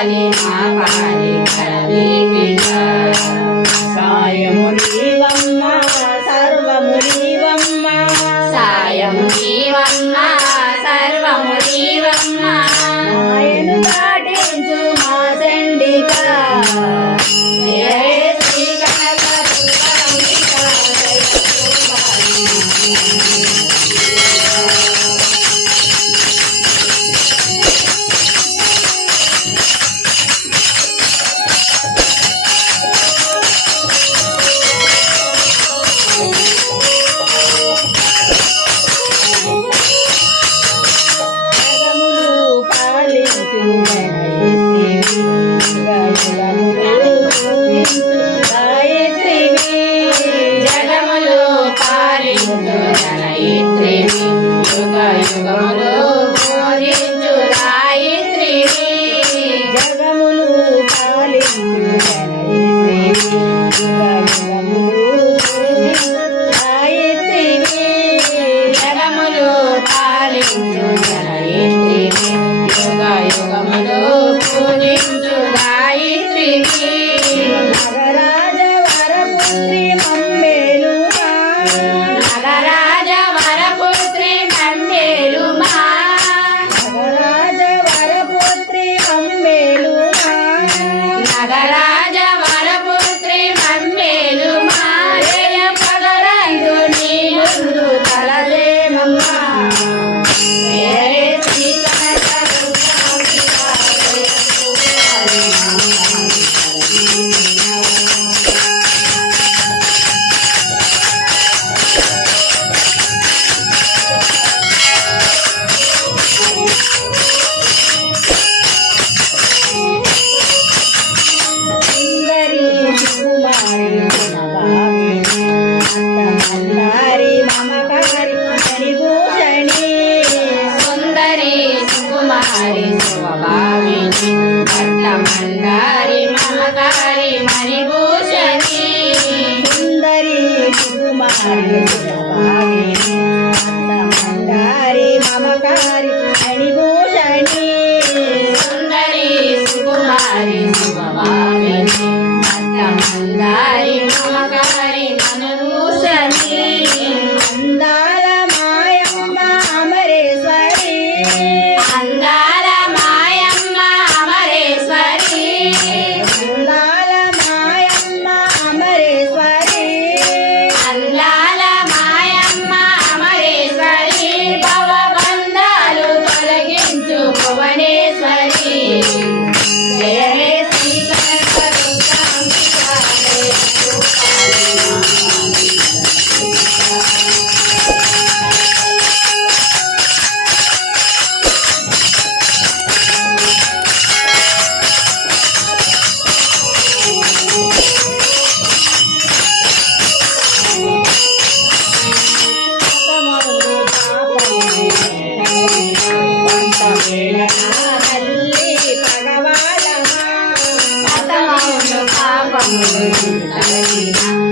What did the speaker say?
పాలి మా పాలి కరవీటిక సాయము నీవమ్మ సర్వము నీవమ్మ సాయము నీవమ్మ సర్వము నీవమ్మ మాయను దాటించు మా చండిక జగములు పాలించు జనయిత్రివి యుగ యుగములు పూజించు గాయత్రివి జగములు పాలించు జనయిత్రివి జగములు పాలించు జనయిత్రివి యుగ యుగములు పూజించు గాయత్రివి నగరాజ వరపుత్రి మమ్మేలుమా నగరాజ వరపుత్రి మమ్మేలుమా నగరాజ వరపుత్రి మమ్మేలుమా నగరాజ వరపుత్రి మమ్మేలుమా జయ పగరందు నీ ముందు తలదేమమ్మా సుందరి సుకుమారి మమభావిని మందారి మమకారి మణిభూషణి సుందరి సుకుమారి మమభావిని మందారి మమకారి మణిభూషణి సుందరి సుకుమారి శివభావిని మందారి మమకారి మణిభూషణి అందాల మాయమ్మ అమరేశ్వరి అందాల మాయమ్మ అమరేశ్వరి అందాల మాయమ్మ అమరేశ్వరి అందాల మాయమ్మ అమరేశ్వరి భవబంధాలు తొలగించు భువనేశ్వరి జయ హే శ్రీ పాపములు పాపములు